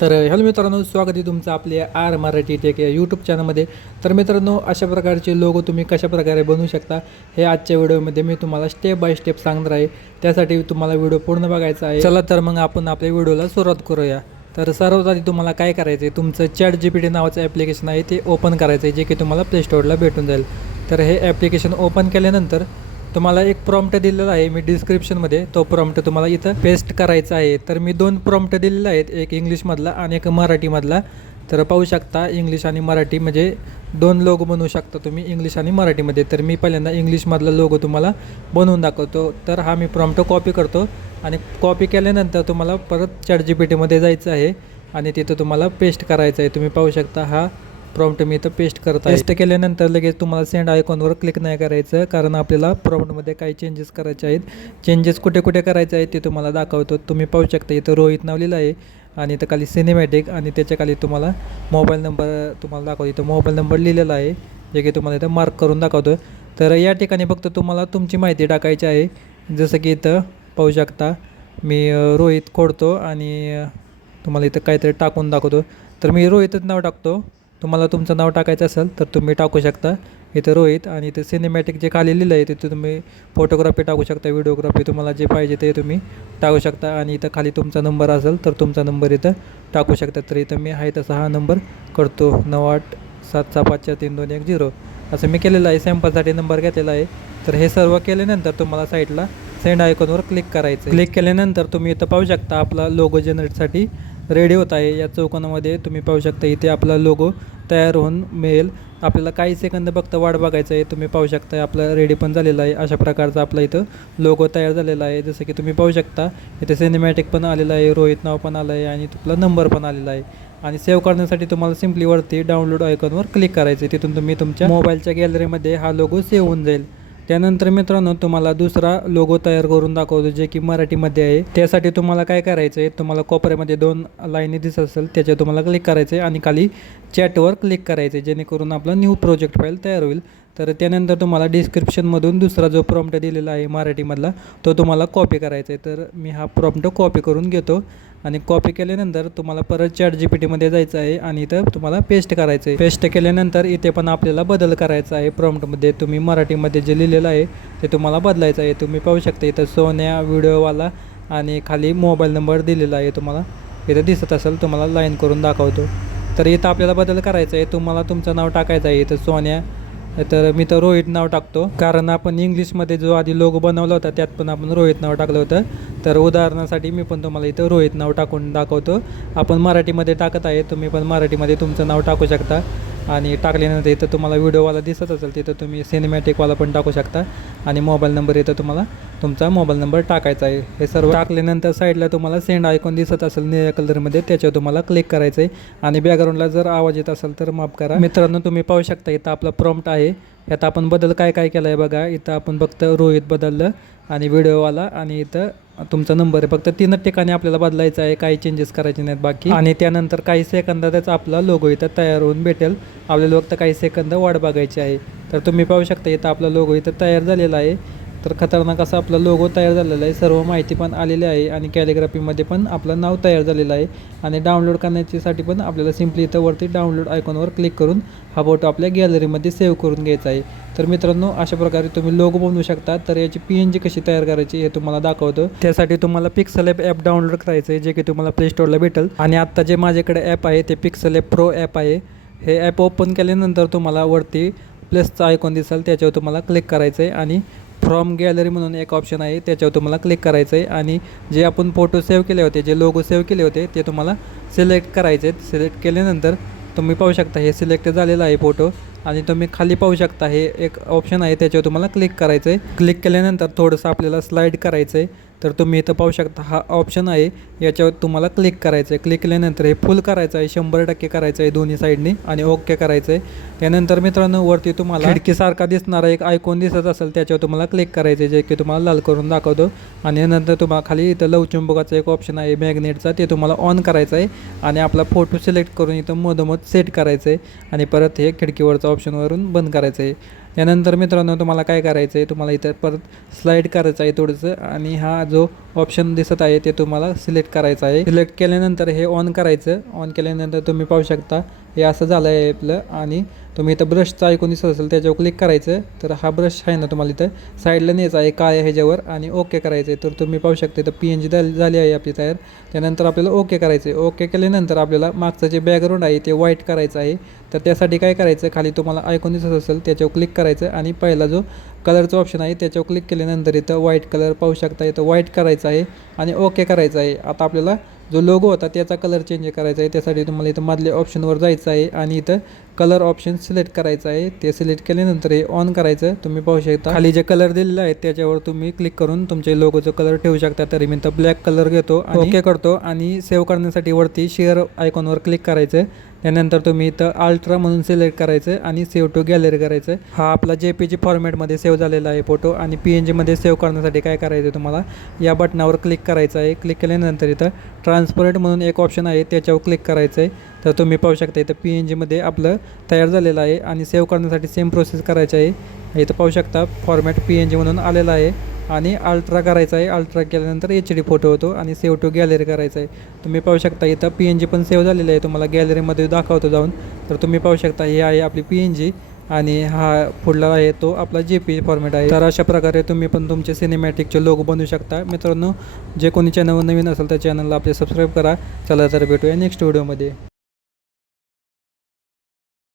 तर हॅलो मित्रांनो, स्वागत आहे तुमचं आपल्या आर मराठी टेक या यूट्यूब चॅनलमध्ये. तर मित्रांनो, अशा प्रकारचे लोगो तुम्ही कशा प्रकारे बनवू शकता हे आजच्या व्हिडिओमध्ये मी तुम्हाला स्टेप बाय स्टेप सांगणार आहे. त्यासाठी तुम्हाला व्हिडिओ पूर्ण बघायचा आहे. चला तर मग आपण आपल्या व्हिडिओला सुरुवात करूया. तर सर्वात आधी तुम्हाला काय करायचं आहे, तुमचं ChatGPT नावाचं ॲप्लिकेशन आहे ते ओपन करायचं आहे, जे की तुम्हाला प्ले स्टोअरला भेटून जाईल. तर हे ॲप्लिकेशन ओपन केल्यानंतर तुम्हाला एक प्रॉम्प्ट दिलेला आहे मी डिस्क्रिप्शनमध्ये, तो प्रॉम्प्ट तुम्हाला इथं पेस्ट करायचा आहे. तर मी 2 प्रॉम्प्ट दिलेले आहेत, एक इंग्लिशमधला आणि एक मराठीमधला. तर पाहू शकता इंग्लिश आणि मराठी म्हणजे 2 लोगो बनवू शकता तुम्ही इंग्लिश आणि मराठीमध्ये. तर मी पहिल्यांदा इंग्लिशमधला लोगो तुम्हाला बनवून दाखवतो. तर हा मी प्रॉम्प्ट कॉपी करतो आणि कॉपी केल्यानंतर तुम्हाला परत ChatGPTमध्ये जायचं आहे आणि तिथं तुम्हाला पेस्ट करायचं आहे. तुम्ही पाहू शकता हा प्रॉम्प्ट मी इथं पेस्ट करत आहे. पेस्ट केल्यानंतर लगेच तुम्हाला सेंड आयकॉनवर क्लिक नाही करायचं, कारण आपल्याला प्रॉम्प्टमध्ये काही चेंजेस करायचे आहेत. चेंजेस कुठे कुठे करायचे आहेत ते तुम्हाला दाखवतो. तुम्ही पाहू शकता इथं रोहित नाव लिहिलं आहे आणि इथं खाली सिनेमॅटिक आणि त्याच्या खाली तुम्हाला मोबाईल नंबर तुम्हाला दाखवतो. इथं मोबाईल नंबर लिहिलेला आहे, जे की तुम्हाला इथं मार्क करून दाखवतो. तर या ठिकाणी फक्त तुम्हाला तुमची माहिती टाकायची आहे. जसं की इथं पाहू शकता मी रोहित खोडतो आणि तुम्हाला इथं काहीतरी टाकून दाखवतो. तर मी रोहितच नाव टाकतो. तुम्हाला तुमचं नाव टाकायचं असेल तर तुम्ही टाकू शकता. इथं रोहित आणि इथं सिनेमॅटिक जे खाली लिहिलं आहे तिथं तुम्ही फोटोग्राफी टाकू शकता, व्हिडिओग्राफी तुम्हाला जे पाहिजे ते तुम्ही टाकू शकता. आणि इथं खाली तुमचा नंबर असेल तर तुमचा नंबर इथं टाकू शकता. तर इथं मी आहे तसा हा नंबर करतो 9876543210 असं मी केलेलं आहे. सॅम्पलसाठी नंबर घेतलेला आहे. तर हे सर्व केल्यानंतर तुम्हाला साईडला सेंड आयकॉनवर क्लिक करायचं. क्लिक केल्यानंतर तुम्ही इथं पाहू शकता आपला लोगो जनरेटसाठी रेडी होत आहे. या चौकोनामध्ये तुम्ही पाहू शकता इथे आपला लोगो तयार होऊन मिळेल. आपल्याला काही सेकंद फक्त वाट बघायचं आहे. तुम्ही पाहू शकता आपलं रेडी पण झालेलं आहे. अशा प्रकारचा आपला इथं लोगो तयार झालेला आहे. जसं की तुम्ही पाहू शकता इथे सिनेमॅटिक पण आलेलं आहे, रोहित नाव पण आलं आहे आणि आपला नंबर पण आलेला आहे. आणि सेव्ह करण्यासाठी तुम्हाला सिम्पली वरती डाउनलोड आयकॉनवर क्लिक करायचं आहे. तिथून तुम्ही तुमच्या मोबाईलच्या गॅलरीमध्ये हा लोगो सेव्ह होऊन जाईल. त्यानंतर मित्रांनो तुम्हाला दुसरा लोगो तयार करून दाखवतो, जे की मराठीमध्ये आहे. त्यासाठी तुम्हाला काय करायचं आहे, तुम्हाला कोपऱ्यामध्ये 2 लाईनी दिसत असेल त्याच्यावर तुम्हाला क्लिक करायचं आहे आणि खाली चॅटवर क्लिक करायचं आहे, जेणेकरून आपला न्यू प्रोजेक्ट फाईल तयार होईल. तर त्यानंतर तुम्हाला डिस्क्रिप्शनमधून दुसरा जो प्रॉम्प्ट दिलेला आहे मराठीमधला तो तुम्हाला कॉपी करायचा आहे. तर मी हा प्रॉम्प्ट कॉपी करून घेतो आणि कॉपी केल्यानंतर तुम्हाला परत ChatGPTमध्ये जायचं आहे आणि इथं तुम्हाला पेस्ट करायचं आहे. पेस्ट केल्यानंतर इथे पण आपल्याला बदल करायचा आहे. प्रॉम्प्टमध्ये तुम्ही मराठीमध्ये जे लिहिलेलं आहे ते तुम्हाला बदलायचं आहे. तुम्ही पाहू शकता इथं सोन्या व्हिडिओवाला आणि खाली मोबाईल नंबर दिलेला आहे. तुम्हाला इथं दिसत असेल, तुम्हाला लाईन करून दाखवतो. तर इथं आपल्याला बदल करायचा आहे. तुम्हाला तुमचं नाव टाकायचं आहे. इथं सोन्या, तर मी तर रोहित नाव टाकतो, कारण आपण इंग्लिशमध्ये जो आधी लोगो बनवला होता त्यात पण आपण रोहित नाव टाकलं होतं. तर उदाहरणासाठी मी पण तुम्हाला इथं रोहित नाव टाकून दाखवतो. आपण मराठीमध्ये टाकत आहे, तुम्ही पण मराठीमध्ये तुमचं नाव टाकू शकता. आणि टाकल्यानंतर इथं तुम्हाला व्हिडिओवाला दिसत असेल तिथं तुम्ही सिनेमॅटिकवाला पण टाकू शकता आणि मोबाईल नंबर इथं तुम्हाला तुमचा मोबाईल नंबर टाकायचा आहे. हे सर्व टाकल्यानंतर साईडला तुम्हाला सेंड आयकॉन दिसत असेल निळ्या कलरमध्ये, त्याच्यावर तुम्हाला क्लिक करायचं आहे. आणि बॅकग्राऊंडला जर आवाज येत असेल तर माफ करा. मित्रांनो तुम्ही पाहू शकता इथं आपला प्रॉम्प्ट आहे. यात आपण बदल काय काय केला आहे बघा. इथं आपण फक्त रोहित बदललं आणि व्हिडिओवाला आणि इथं तुमचा नंबर आहे. फक्त 3च ठिकाणी आपल्याला बदलायचं आहे, काही चेंजेस करायचे नाहीत बाकी. आणि त्यानंतर काही सेकंदातच आपला लोगो इथं तयार होऊन भेटेल. आपल्याला फक्त काही सेकंद वाट बघायची आहे. तर तुम्ही पाहू शकता इथं आपला लोगो इथं तयार झालेला आहे. तर खतरनाक असा आपला लोगो तयार झालेला आहे. सर्व माहिती पण आलेली आहे आणि कॅलिग्राफीमध्ये पण आपलं नाव तयार झालेलं आहे. आणि डाउनलोड करण्यासाठी पण आपल्याला सिम्पली इथं वरती डाउनलोड आयकॉनवर क्लिक करून हा फोटो आपल्या गॅलरीमध्ये सेव्ह करून घ्यायचा आहे. तर मित्रांनो अशा प्रकारे तुम्ही लोगो बनवू शकता. तर याची PNG कशी तयार करायची हे तुम्हाला दाखवतो. त्यासाठी तुम्हाला पिक्सल ॲप डाउनलोड करायचं आहे, जे की तुम्हाला प्ले स्टोअरला भेटेल. आणि आत्ता जे माझ्याकडे ॲप आहे ते पिक्सल प्रो ॲप आहे. हे ॲप ओपन केल्यानंतर तुम्हाला वरती प्लसचा आयकॉन दिसेल, त्याच्यावर तुम्हाला क्लिक करायचं आहे आणि फ्रॉम गॅलरी म्हणून एक ऑप्शन आहे, त्याच्यावर तुम्हाला क्लिक करायचं आहे. आणि जे आपण फोटो सेव्ह केले होते, जे लोगो सेव्ह केले होते ते तुम्हाला सिलेक्ट करायचे आहेत. सिलेक्ट केल्यानंतर तुम्ही पाहू शकता हे सिलेक्ट झालेलं आहे फोटो. आणि तुम्ही खाली पाहू शकता हे एक ऑप्शन आहे, त्याच्यावर तुम्हाला क्लिक करायचं आहे. क्लिक केल्यानंतर थोडंसं आपल्याला स्लाईड करायचं आहे. तर तुम्ही इथं पाहू शकता हा ऑप्शन आहे, याच्यावर तुम्हाला क्लिक करायचं आहे. क्लिक केल्यानंतर हे फुल करायचं आहे, 100% करायचं आहे दोन्ही साईडनी आणि ओके करायचं आहे. त्यानंतर मित्रांनो वरती तुम्हाला खिडकीसारखा दिसणारा एक आयकॉन दिसत असेल, त्याच्यावर तुम्हाला क्लिक करायचं आहे, जे की तुम्हाला लाल करून दाखवतो. आणि नंतर तुम्हाला खाली इथं लवचुंबकाचं एक ऑप्शन आहे मॅग्नेटचा, ते तुम्हाला ऑन करायचं आहे आणि आपला फोटो सिलेक्ट करून इथं मधोमध सेट करायचं आहे आणि परत हे खिडकीवरचं ऑप्शनवरून बंद करायचं आहे. त्यानंतर मित्रांनो तुम्हाला काय करायचं आहे, तुम्हाला इथं परत स्लाईड करायचं आहे थोडंसं आणि हा जो ऑप्शन दिसत आहे ते तुम्हाला सिलेक्ट करायचं आहे. सिलेक्ट केल्यानंतर हे ऑन करायचं. ऑन केल्यानंतर तुम्ही पाहू शकता हे असं झालं आहे आपलं आणि तुम्ही इथं ब्रशचा आयकॉन दिसत असेल त्याच्यावर क्लिक करायचं. तर हा ब्रश आहे ना तुम्हाला इथं साईडला न्यायचा आहे काळ्या ह्याच्यावर आणि ओके करायचं आहे. तर तुम्ही पाहू शकता इथं PNG झाली आहे आपली तयार. त्यानंतर आपल्याला ओके करायचं आहे. ओके केल्यानंतर आपल्याला मागचं जे बॅकग्राऊंड आहे ते व्हाईट करायचं आहे. तर त्यासाठी काय करायचं, खाली तुम्हाला आयकॉन दिसत असेल त्याच्यावर क्लिक करायचं आणि पहिला जो कलरचा ऑप्शन आहे त्याच्यावर क्लिक केल्यानंतर इथं व्हाईट कलर पाहू शकता, इथं व्हाईट करायचं आहे आणि ओके करायचं आहे. आता आपल्याला जो लोगो होता त्याचा कलर चेंज करायचा आहे. त्यासाठी तुम्हाला इथं मधल्या ऑप्शनवर जायचं आहे आणि इथं कलर ऑप्शन सिलेक्ट करायचं आहे. ते सिलेक्ट केल्यानंतर हे ऑन करायचं. तुम्ही पाहू शकता खाली जे कलर दिलेले आहेत त्याच्यावर तुम्ही क्लिक करून तुमचे लोगोचा कलर ठेवू शकता. तरी मी तर ब्लॅक कलर घेतो आणि ओके करतो आणि सेव्ह करण्यासाठी वरती शेअर आयकॉनवर क्लिक करायचं. त्यानंतर तुम्ही इथं अल्ट्रा म्हणून सिलेक्ट करायचं आणि सेव्ह टू गॅलरी करायचं. हा आपला JPG फॉर्मॅटमध्ये सेव्ह झालेला आहे फोटो आणि PNGमध्ये सेव्ह करण्यासाठी काय करायचं, तुम्हाला या बटनावर क्लिक करायचं आहे. क्लिक केल्यानंतर इथं ट्रान्सपरंट म्हणून एक ऑप्शन आहे त्याच्यावर क्लिक करायचं आहे. तर तुम्ही पाहू शकता इथं PNGमध्ये आपलं तयार झालेलं आहे आणि सेव्ह करण्यासाठी सेम प्रोसेस करायची आहे. इथं पाहू शकता फॉर्मॅट PNG म्हणून आलेला आहे आणि अल्ट्रा करायचा आहे. अल्ट्रा केल्यानंतर HD फोटो होतो आणि सेव्ह टू गॅलरी करायचा आहे. तुम्ही पाहू शकता इथं PNG पण सेव्ह झालेलं आहे. तुम्हाला गॅलरीमध्ये दाखवतो जाऊन. तर तुम्ही पाहू शकता ही आहे आपली PNG आणि हा पुढला आहे तो आपला JPG फॉर्मॅट आहे. तर अशा प्रकारे तुम्ही पण तुमचे सिनेमॅटिकचे लोगो बनवू शकता. मित्रांनो, जे कोणी चॅनल नवीन असेल त्या चॅनलला आपले सबस्क्राईब करा. चला तर भेटूया नेक्स्ट व्हिडिओमध्ये.